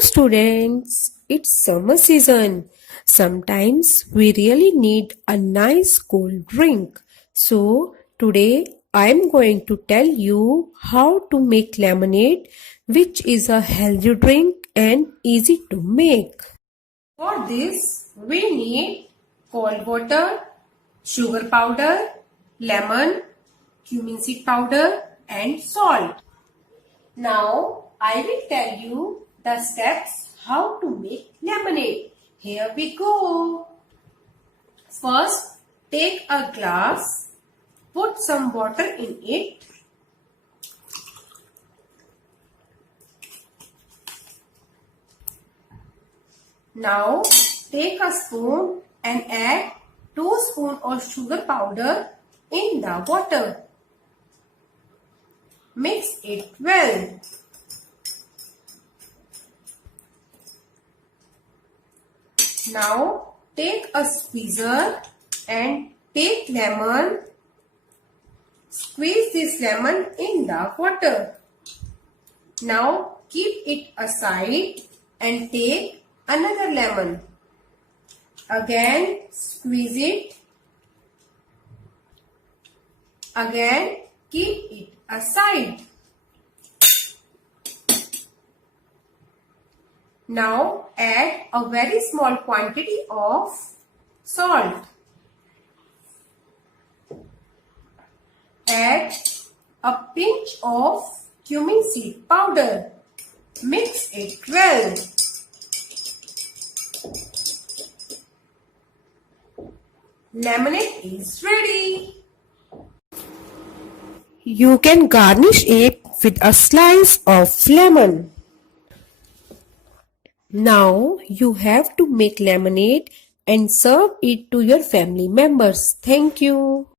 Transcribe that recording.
students, it's summer season. Sometimes we really need a nice cold drink. So today I'm going to tell you how to make lemonade, which is a healthy drink and easy to make. For this we need cold water, sugar powder, lemon, cumin seed powder and salt. Now I will tell you the steps how to make lemonade. Here we go. First, take a glass, put some water in it. Now take a spoon and add 2 spoons of sugar powder in the water. Mix it well. Now take a squeezer and take lemon. Squeeze this lemon in the water. Now keep it aside and take another lemon. Again squeeze it. Again keep it aside. Now add a very small quantity of salt. Add a pinch of cumin seed powder. Mix it well. Lemonade is ready. You can garnish it with a slice of lemon. Now you have to make lemonade and serve it to your family members. Thank you.